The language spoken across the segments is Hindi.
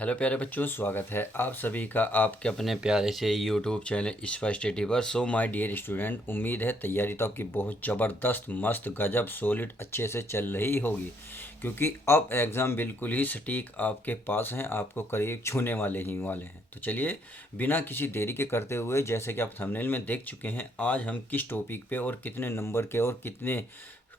हेलो प्यारे बच्चों, स्वागत है आप सभी का आपके अपने प्यारे से यूट्यूब चैनल ईश्वर स्टडी पर। सो माय डियर स्टूडेंट, उम्मीद है तैयारी तो आपकी बहुत ज़बरदस्त, मस्त, गजब, सॉलिड अच्छे से चल रही होगी, क्योंकि अब एग्ज़ाम बिल्कुल ही सटीक आपके पास हैं, आपको करीब छूने वाले हैं। तो चलिए बिना किसी देरी के करते हुए, जैसे कि आप थंबनेल में देख चुके हैं, आज हम किस टॉपिक पे और कितने नंबर के और कितने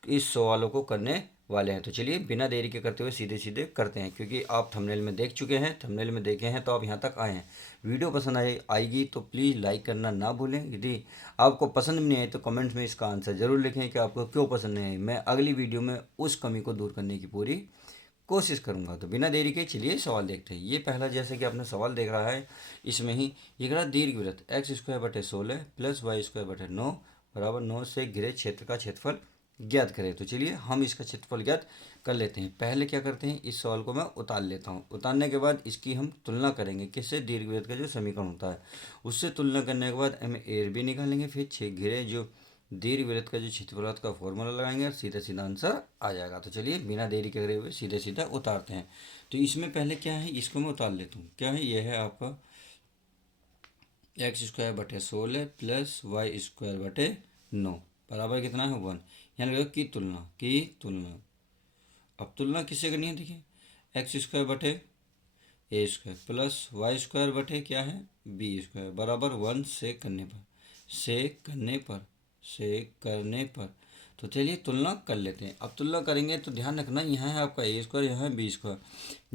इस सवालों को करने वाले हैं। तो चलिए बिना देरी के करते हुए सीधे सीधे करते हैं, क्योंकि आप थंबनेल में देख चुके हैं, थंबनेल में देखे हैं तो आप यहाँ तक आए हैं। वीडियो पसंद आएगी तो प्लीज़ लाइक करना ना भूलें। यदि आपको पसंद नहीं आए तो कमेंट्स में इसका आंसर ज़रूर लिखें कि आपको क्यों पसंद नहीं आई। मैं अगली वीडियो में उस कमी को दूर करने की पूरी कोशिश करूंगा। तो बिना देरी के चलिए सवाल देखते हैं। ये पहला, जैसे कि आपने सवाल देख रहा है, इसमें ही ये कह रहा दीर्घवृत्त एक्स स्क्वायर बटे 16 प्लस वाई स्क्वायर बटे 9 बराबर 9 से घिरे क्षेत्र का क्षेत्रफल ज्ञात करें। तो चलिए हम इसका क्षेत्रफल ज्ञात कर लेते हैं। पहले क्या करते हैं, इस सवाल को मैं उतार लेता हूँ। उतारने के बाद इसकी हम तुलना करेंगे किससे, दीर्घवृत्त का जो समीकरण होता है उससे तुलना करने के बाद हमें एर भी निकालेंगे, फिर छः घिरे जो दीर्घवृत्त का जो क्षेत्रफल का फॉर्मूला लगाएंगे और सीधा सीधा आंसर आ जाएगा। तो चलिए बिना देरी करे हुए सीधे सीधा उतारते हैं। तो इसमें पहले क्या है, इसको मैं उतार लेता हूँ। क्या है, यह है आपका एक्स स्क्वायर बटे 16 प्लस वाई स्क्वायर बटे 9 बराबर कितना है 1। यहाँ लगेगा की तुलना। अब तुलना किससे करनी है, देखिए एक्स स्क्वायर बटे a square plus y square बटे क्या है बी स्क्वायर बराबर 1 से करने पर तो चलिए तुलना कर लेते हैं। अब तुलना करेंगे तो ध्यान रखना, यहाँ है आपका ए स्क्वायर, यहाँ है बी स्क्वायर।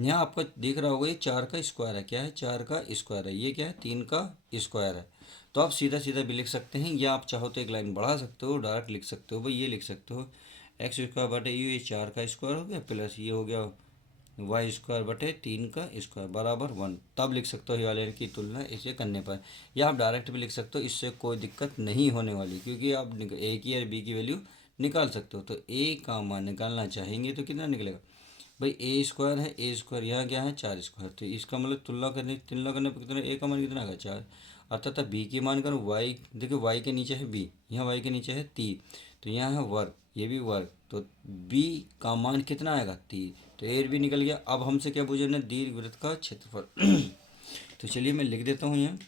यहाँ आपका दिख रहा होगा ये 4 का स्क्वायर है। क्या है, 4 का स्क्वायर है। ये क्या है, 3 का स्क्वायर है। तो आप सीधा सीधा भी लिख सकते हैं, या आप चाहो तो एक लाइन बढ़ा सकते हो, डायरेक्ट लिख सकते हो। भाई ये लिख सकते हो एक्स स्क्वायर बटे ये 4 का स्क्वायर हो गया प्लस ये हो गया वाई स्क्वायर बटे 3 का स्क्वायर बराबर 1। तब लिख सकते हो ये वाले की तुलना इसे करने पर, या आप डायरेक्ट भी लिख सकते हो। इससे कोई दिक्कत नहीं होने वाली, क्योंकि आप ए की और बी की वैल्यू निकाल सकते हो। तो ए का मान निकालना चाहेंगे तो कितना निकलेगा, भाई ए स्क्वायर है, ए स्क्वायर यहाँ क्या है 4 स्क्वायर, तो इसका मतलब तुलना करने पर कितना, ए का मान कितना आएगा 4। अर्थात बी की मान करो वाई, देखिए वाई के नीचे है बी, यहाँ वाई के नीचे है 3, तो यहाँ है वर्ग, ये भी वर्ग, तो बी का मान कितना आएगा 3। तो एर भी निकल गया। अब हमसे क्या पूछा ना, दीर्घवृत्त का क्षेत्रफल। तो चलिए मैं लिख देता हूँ यहाँ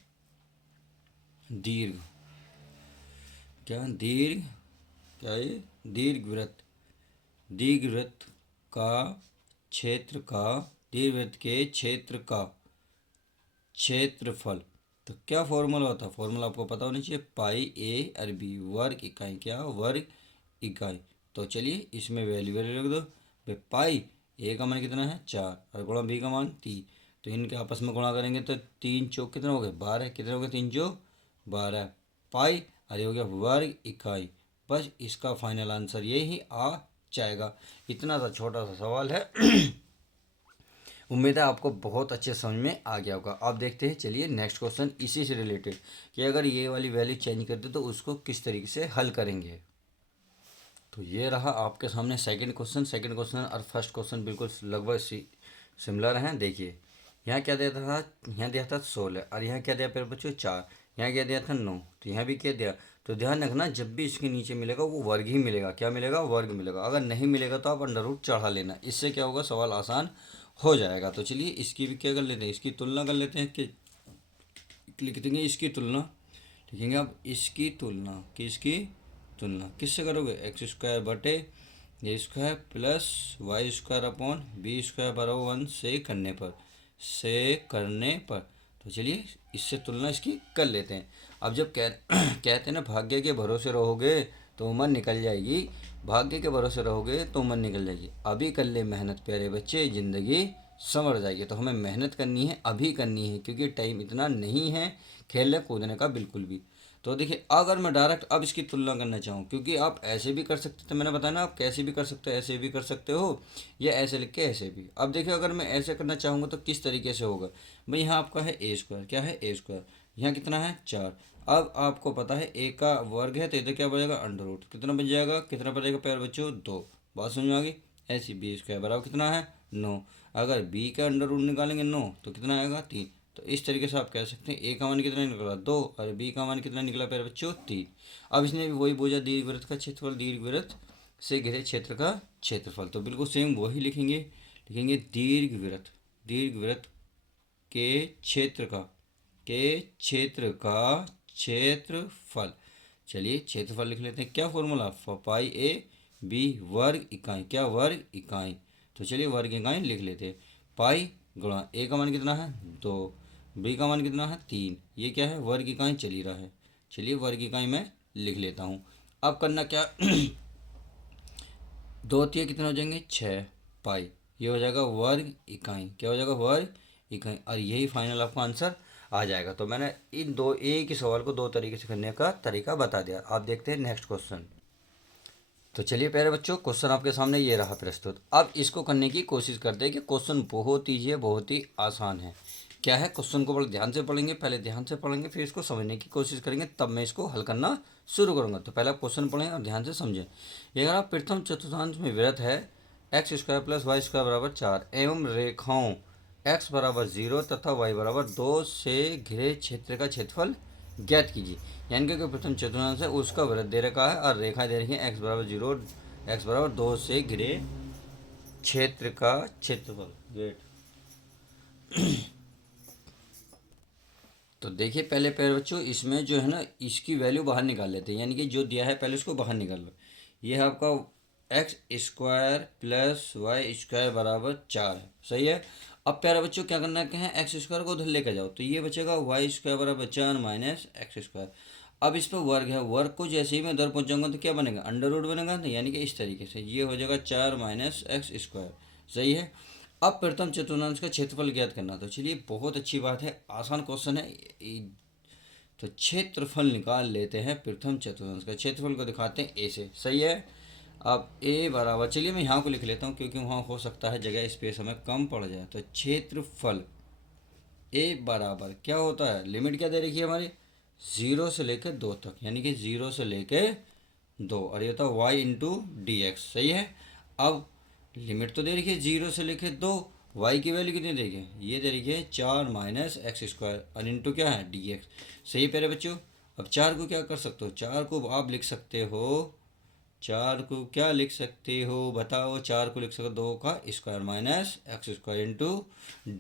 दीर्घ क्या ये दीर्घवृत्त का क्षेत्र का दीर्घवृत्त के क्षेत्र का क्षेत्रफल। तो क्या फॉर्मूला होता है, फॉर्मूला आपको पता होना चाहिए, पाई ए और बी, वर्ग इकाई, क्या वर्ग इकाई। तो चलिए इसमें वैल्यू रख दो। भाई पाई ए का मान कितना है 4 और गुणा बी का मान 3, तो इनके आपस में गुणा करेंगे तो 3 चौक कितना हो गए 12, कितने हो गए 3 चौक 12 पाई, अरे हो गया वर्ग इकाई। बस इसका फाइनल आंसर ये ही आ जाएगा। इतना सा छोटा सा सवाल है। उम्मीद है आपको बहुत अच्छे समझ में आ गया होगा। अब देखते हैं, चलिए नेक्स्ट क्वेश्चन इसी से रिलेटेड, कि अगर ये वाली वैल्यू चेंज कर दे तो उसको किस तरीके से हल करेंगे। तो ये रहा आपके सामने सेकंड क्वेश्चन और फर्स्ट क्वेश्चन बिल्कुल लगभग सिमिलर हैं। देखिए यहाँ क्या दिया था, यहाँ दिया था 16 और यहाँ क्या दिया फिर बच्चों 4, यहाँ क्या दिया था 9, तो यहाँ भी क्या दिया। तो ध्यान रखना, जब भी इसके नीचे मिलेगा वो वर्ग ही मिलेगा। क्या मिलेगा, वर्ग मिलेगा। अगर नहीं मिलेगा तो आप अंडर रूट चढ़ा लेना, इससे क्या होगा, सवाल आसान हो जाएगा। तो चलिए इसकी भी क्या कर लेते हैं, इसकी तुलना कर लेते हैं। कि लिख देंगे इसकी तुलना, लिखेंगे आप इसकी तुलना, तुलना किससे करोगे, एक्स स्क्वायर बटे a square plus y square upon b square बराबर 1 से करने पर। तो चलिए इससे तुलना इसकी कर लेते हैं। अब जब कहते हैं ना, भाग्य के भरोसे रहोगे तो उम्र निकल जाएगी, भाग्य के भरोसे रहोगे तो उम्र निकल जाएगी। अभी कर ले मेहनत प्यारे बच्चे, ज़िंदगी संवर जाएगी। तो हमें मेहनत करनी है, अभी करनी है, क्योंकि टाइम इतना नहीं है खेलने कूदने का बिल्कुल भी। तो देखिए अगर मैं डायरेक्ट अब इसकी तुलना करना चाहूँ, क्योंकि आप ऐसे भी कर सकते थे, मैंने बताया ना आप कैसे भी कर सकते हो, ऐसे भी कर सकते हो, या ऐसे लिख के ऐसे भी। अब देखिए अगर मैं ऐसे करना चाहूँगा तो किस तरीके से होगा। भाई यहाँ आपका है ए स्क्वायर, क्या है ए स्क्वायर, यहाँ कितना है 4। अब आपको पता है ए का वर्ग है, तो इधर क्या बचेगा अंडर रूट, कितना बच जाएगा, कितना बचेगा प्यारे बच्चों 2। बात समझ में आ गई। ऐसी बी स्क्वायर बराबर कितना है 9, अगर बी का अंडर रूट निकालेंगे 9 तो कितना आएगा 3। तो इस तरीके से आप कह सकते हैं ए का मान कितना निकला 2 और बी का मान कितना निकला प्यारे बच्चों 3। अब इसने भी वही बोझा दीर्घवृत्त का क्षेत्रफल, दीर्घवृत्त से घिरे क्षेत्र का क्षेत्रफल। तो बिल्कुल सेम वही लिखेंगे, दीर्घवृत्त के क्षेत्र का क्षेत्रफल। चलिए क्षेत्रफल लिख लेते हैं। क्या फॉर्मूला, पाई ए बी वर्ग इकाई। क्या वर्ग इकाई। तो चलिए वर्ग इकाई लिख लेते हैं। पाई गुणा ए का मान कितना है 2, बी का मान कितना है 3, ये क्या है वर्ग इकाई चल ही रहा है। चलिए वर्ग इकाई मैं लिख लेता हूँ। अब करना क्या 2 3 कितने हो जाएंगे 6 पाई, ये हो जाएगा वर्ग इकाई। क्या हो जाएगा वर्ग इकाई, और यही फाइनल आपका आंसर आ जाएगा। तो मैंने इन दो एक ही सवाल को दो तरीके से करने का तरीका बता दिया। आप देखते हैं नेक्स्ट क्वेश्चन। तो चलिए प्यारे बच्चों, क्वेश्चन आपके सामने ये रहा प्रस्तुत। अब इसको करने की कोशिश करते हैं कि क्वेश्चन बहुत ही बहुत ही आसान है। क्या है, क्वेश्चन को बड़े ध्यान से पढ़ेंगे, पहले ध्यान से पढ़ेंगे फिर इसको समझने की कोशिश करेंगे, तब मैं इसको हल करना शुरू करूँगा। तो पहले आप क्वेश्चन पढ़ें और ध्यान से समझें। ये अगर आप प्रथम चतुर्थांश में वृत्त है x² + y² बराबर 4 एवं रेखाओं x बराबर 0 तथा y बराबर 2 से घिरे क्षेत्र का क्षेत्रफल ज्ञात कीजिए। यानी कि प्रथम चतुर्थांश है उसका वृत्त दे रखा है और रेखा दे रखी है x बराबर 0 x बराबर 2 से घिरे क्षेत्र का क्षेत्रफल गेट। तो देखिए पहले पहले बच्चों इसमें जो है ना इसकी वैल्यू बाहर निकाल लेते हैं, यानी कि जो दिया है पहले उसको बाहर निकाल लो। ये है आपका x² + y² बराबर 4 है, सही है। अब प्यारे बच्चों क्या करना है, x² को उधर लेकर जाओ तो ये बचेगा y² बराबर 4 - x²। अब इस पर वर्ग है, वर्ग को जैसे ही मैं उधर पहुँच जाऊँगा तो क्या बनेगा अंडर रूट बनेगा, तो यानी कि इस तरीके से ये हो जाएगा 4 - x², सही है। अब प्रथम चतुर्थांश का क्षेत्रफल ज्ञात करना। तो चलिए बहुत अच्छी बात है, आसान क्वेश्चन है। तो क्षेत्रफल निकाल लेते हैं प्रथम चतुर्थांश का। क्षेत्रफल को दिखाते हैं ए से, सही है। अब ए बराबर, चलिए मैं यहाँ को लिख लेता हूँ क्योंकि वहाँ हो सकता है जगह स्पेस हमें कम पड़ जाए। तो क्षेत्रफल ए बराबर क्या होता है, लिमिट क्या दे रखी है हमारी 0 से लेकर 2 तक, यानी कि 0 से लेकर 2, और ये होता है y × dx, सही है। अब लिमिट तो दे रखी है 0 से लेकर 2, y की वैल्यू कितनी दे रखी है, ये दे रखी है 4 - x², और इंटू क्या है dx, सही है प्यारे बच्चों। अब 4 को क्या कर सकते हो, 4 को आप लिख सकते हो, 4 को क्या लिख सकते हो बताओ, 4 को लिख सकते हो 2 का स्क्वायर - x² इंटू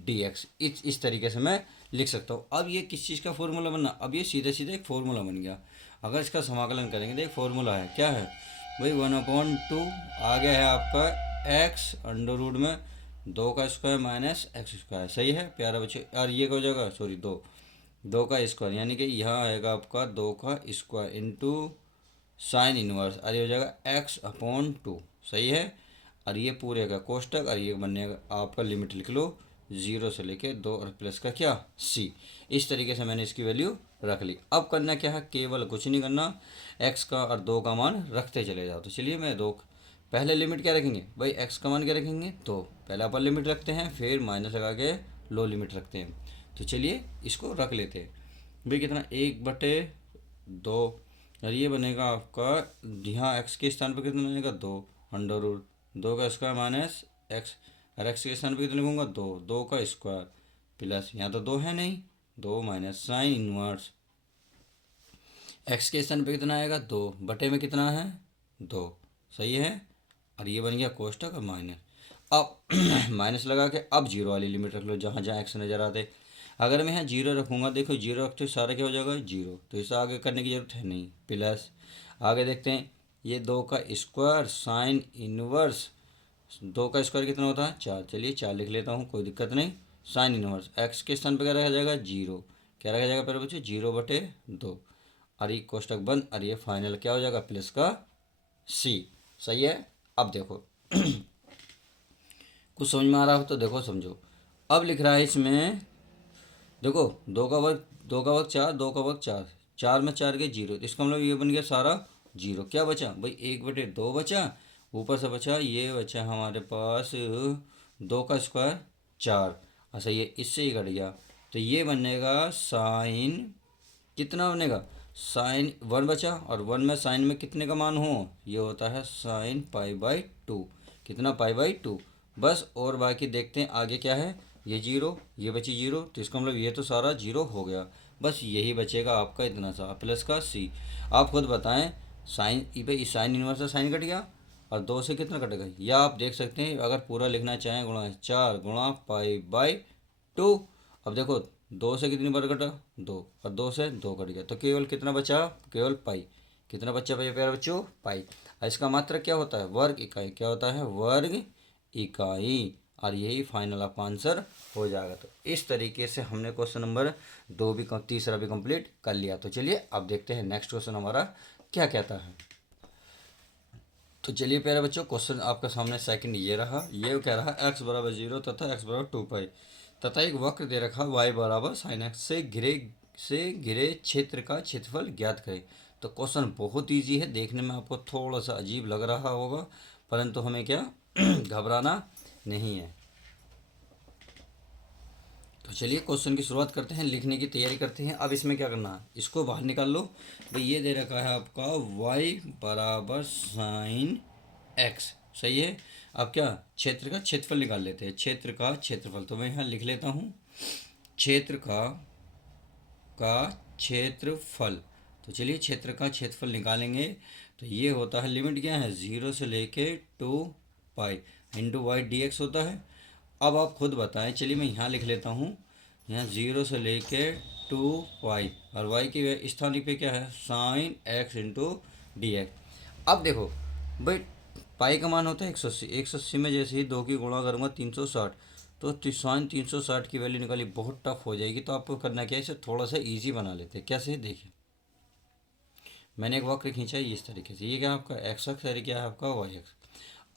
dx, इस तरीके से मैं लिख सकता हूँ। अब ये किस चीज़ का फॉर्मूला बनना, अब ये सीधे सीधे एक फॉर्मूला बन गया। अगर इसका समाकलन करेंगे तो एक फॉर्मूला है, क्या है भाई 1/2 आ गया है आपका x अंडर रूट में 2 का स्क्वायर - x², सही है प्यारा बच्चे। और ये हो जाएगा सॉरी 2 का स्क्वायर, यानी कि यहाँ आएगा आपका 2 का स्क्वायर इंटू साइन इनवर्स, और ये हो जाएगा x/2, सही है। और ये पूरे का कोष्टक, और ये बनेगा आपका लिमिट लिख लो 0 से लेके 2 और प्लस का क्या c। इस तरीके से मैंने इसकी वैल्यू रख ली। अब करना क्या है, केवल कुछ नहीं करना, x का और 2 का मान रखते चले जाओ। तो चलिए मैं 2 पहले लिमिट क्या रखेंगे भाई, x का मान क्या रखेंगे, तो पहले अपर लिमिट रखते हैं फिर माइनस लगा के लो लिमिट रखते हैं। तो चलिए इसको रख लेते हैं भाई, कितना 1/2, और ये बनेगा आपका यहाँ x के स्थान पर कितना बनेगा 2 अंडर रूट 2 का स्क्वायर माइनस x, और x के स्थान पर कितना लिखूँगा 2 का स्क्वायर प्लस, यहाँ तो 2 है नहीं 2 माइनस साइन इनवर्स, x के स्थान पर कितना आएगा 2 बटे में कितना है 2, सही है। और ये बन गया कोष्टक और माइनस। अब माइनस लगा के अब जीरो वाली लिमिट रख लो जहाँ जहाँ x नज़र आते। अगर मैं यहाँ 0 रखूँगा, देखो 0 रखते सारा क्या हो जाएगा 0, तो इसे आगे करने की ज़रूरत है नहीं, प्लस आगे देखते हैं ये 2 का स्क्वायर साइन इनवर्स, 2 का स्क्वायर कितना होता है 4, चलिए 4 लिख लेता हूँ कोई दिक्कत नहीं। साइन इनवर्स x के स्थान पर क्या रखा जाएगा 0, क्या रखा जाएगा पहले बच्चे 0/2, और ये कोष्टक बंद, और ये फाइनल क्या हो जाएगा प्लस का c, सही है। अब देखो कुछ समझ में आ रहा हो तो देखो समझो। अब लिख रहा है इसमें देखो 2 का वर्ग 4, 2 का वर्ग 4, 4 में 4 के 0, तो इसका मतलब ये बन गया सारा 0। क्या बचा भाई 1/2 बचा, ऊपर से बचा ये बचा हमारे पास 2 का स्क्वायर 4, अच्छा ये इससे ही घट गया, तो ये बनेगा साइन, कितना बनेगा साइन 1 बचा, और 1 में साइन में कितने का मान हो, ये होता है साइन π/2, कितना π/2 बस। और बाकी देखते हैं आगे क्या है, ये 0 ये बची 0, तो इसका मतलब ये तो सारा 0 हो गया, बस यही बचेगा आपका इतना सा प्लस का c। आप खुद बताएं साइन भाई साइन इनवर्स से साइन कट गया और 2 से कितना कटेगा, या आप देख सकते हैं अगर पूरा लिखना चाहें गुणा 4 गुणा π/2, अब देखो 2 से कितनी बार कटा, 2, और 2 से 2 कट गया, तो केवल कितना बचा, केवल पाई। कितना बच्चा भैया प्यारे बच्चों, पाई। और इसका मात्रक क्या होता है, वर्ग इकाई। क्या होता है, वर्ग इकाई। और यही फाइनल आपका आंसर हो जाएगा। तो इस तरीके से हमने क्वेश्चन नंबर 2 भी, तीसरा भी कंप्लीट कर लिया। तो चलिए अब देखते हैं नेक्स्ट क्वेश्चन हमारा क्या कहता है। तो चलिए प्यारे बच्चों, क्वेश्चन आपका सामने सेकंड ये रहा। ये कह रहा है x बराबर 0 तथा x बराबर 2 पाई तथा एक वक्र दे रखा y बराबर sin x से घिरे क्षेत्र का क्षेत्रफल ज्ञात करें। तो क्वेश्चन बहुत इजी है, देखने में आपको थोड़ा सा अजीब लग रहा होगा, परंतु हमें क्या घबराना नहीं है। तो चलिए क्वेश्चन की शुरुआत करते हैं, लिखने की तैयारी करते हैं। अब इसमें क्या करना है, इसको बाहर निकाल लो भाई। ये दे रखा है आपका y बराबर साइन x, सही है। अब क्या, क्षेत्र का क्षेत्रफल निकाल लेते हैं, क्षेत्र का क्षेत्रफल। तो मैं यहाँ लिख लेता हूँ क्षेत्र का क्षेत्रफल। तो चलिए क्षेत्र का क्षेत्रफल निकालेंगे। तो ये होता है, लिमिट क्या है, 0 से लेके 2 pi into y d x होता है। अब आप खुद बताएं, चलिए मैं यहाँ लिख लेता हूँ, यहाँ 0 से लेके 2 पाई, और वाई की स्थान पे क्या है, sine x into D x. अब देखो भाई, पाई का मान होता है 180। 180 में जैसे ही 2 की गुणा करूँगा 360, तो साइन 360 की वैल्यू निकाली, बहुत टफ हो जाएगी। तो आपको करना क्या है, इसे थोड़ा सा ईजी बना लेते हैं। कैसे, देखिए मैंने एक वक्र खींचा है इस तरीके से, ये क्या आपका एक्स अक्ष है, क्या है आपका वाई अक्ष।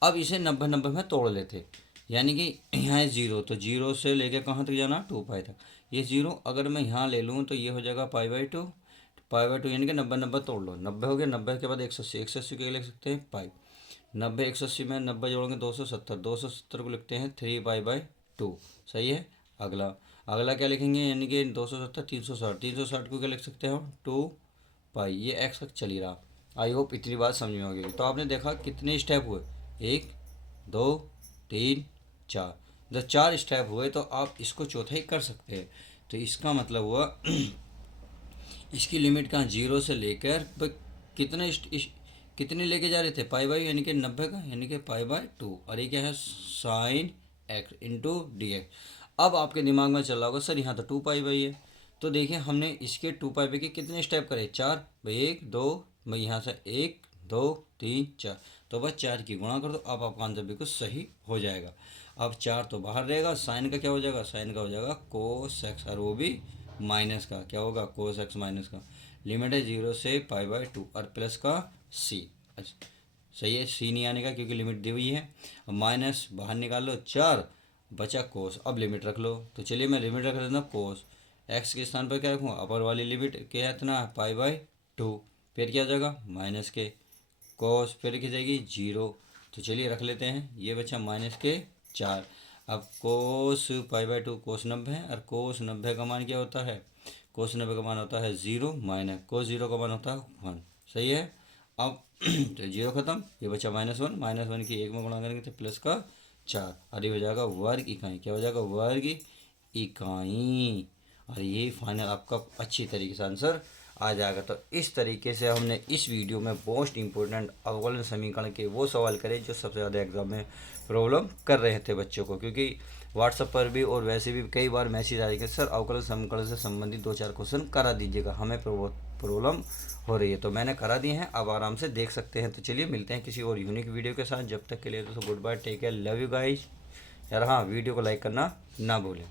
अब इसे 90-90 में तोड़ लेते, यानी कि यहाँ है 0, तो 0 से लेके कहाँ तक जाना, 2 पाई तक। ये 0 अगर मैं यहाँ ले लूँ तो ये हो जाएगा पाई/2। पाई/2 यानी कि 90-90 तोड़ लो, 90 हो गया। 90 के बाद 180, 180 के लिख सकते हैं पाई। 90 180 में 90 जोड़ेंगे 270, 270 को लिखते हैं 3 पाई/2, सही है। अगला अगला क्या लिखेंगे, यानी कि 270 360, 360 को क्या लिख सकते हैं हम, 2 पाई। ये एक्स तक चल ही रहा। आई होप इतनी बात समझ में होगी। तो आपने देखा कितने स्टेप हुए, 1 2 3 4। जब 4 स्टेप हुए तो आप इसको चौथाई कर सकते हैं। तो इसका मतलब हुआ इसकी लिमिट कहाँ, 0 से लेकर कितने कितने लेके जा रहे थे, पाई/, यानी कि 90 का, यानी कि पाई/2। और ये क्या है, sine x into D x. अब आपके दिमाग में चल रहा होगा सर यहाँ तो 2 पाई/, है। तो देखिए हमने इसके 2 पाई के कितने स्टेप करे, 4 भाई, 1 2 भाई, यहाँ से 1 2 3 4, तो बस 4 की गुणा कर दो। अब आपका आंसर बिल्कुल सही हो जाएगा। अब 4 तो बाहर रहेगा, साइन का क्या हो जाएगा, साइन का हो जाएगा कोस एक्स, और वो भी माइनस का, क्या होगा, कोस एक्स माइनस का। लिमिट है 0 से पाई/2 और प्लस का सी। अच्छा सही है, सी नहीं आने का क्योंकि लिमिट दी हुई है। अब माइनस बाहर निकाल लो, 4 बचा कोस। अब लिमिट रख लो। तो चलिए मैं लिमिट रख देता हूँ कोस। एक्स के स्थान पर क्या रखूँगा, अपर वाली लिमिट क्या है, इतना पाई/2। फिर क्या हो जाएगा, माइनस के कोस, फिर क्या जाएगी 0। तो चलिए रख लेते हैं, ये बचा माइनस के 4। अब कोस पाई/2 कोस 90 है, और कोस 90 का मान क्या होता है, कोस 90 का मान होता है 0, माइनस कोस 0 का मान होता है 1, सही है। अब तो 0 खत्म, ये बचा -1, -1 की 1 में गुणा करेंगे तो प्लस का 4, और ये हो जाएगा वर्ग इकाई। क्या हो जाएगा, वर्ग इकाई। और यही फाइनल आपका अच्छी तरीके से आंसर आ जाएगा। तो इस तरीके से हमने इस वीडियो में मोस्ट इंपॉर्टेंट अवकलन समीकरण के वो सवाल करे जो सबसे ज़्यादा एग्जाम में प्रॉब्लम कर रहे थे बच्चों को, क्योंकि व्हाट्सएप पर भी और वैसे भी कई बार मैसेज आ रही है सर अवकलन समीकरण से संबंधित 2-4 क्वेश्चन करा दीजिएगा, हमें प्रॉब्लम हो रही है। तो मैंने करा दिए हैं, अब आराम से देख सकते हैं। तो चलिए मिलते हैं किसी और यूनिक वीडियो के साथ, जब तक के लिए तो good bye, take care, love you guys. यार हाँ, वीडियो को लाइक करना ना भूलें।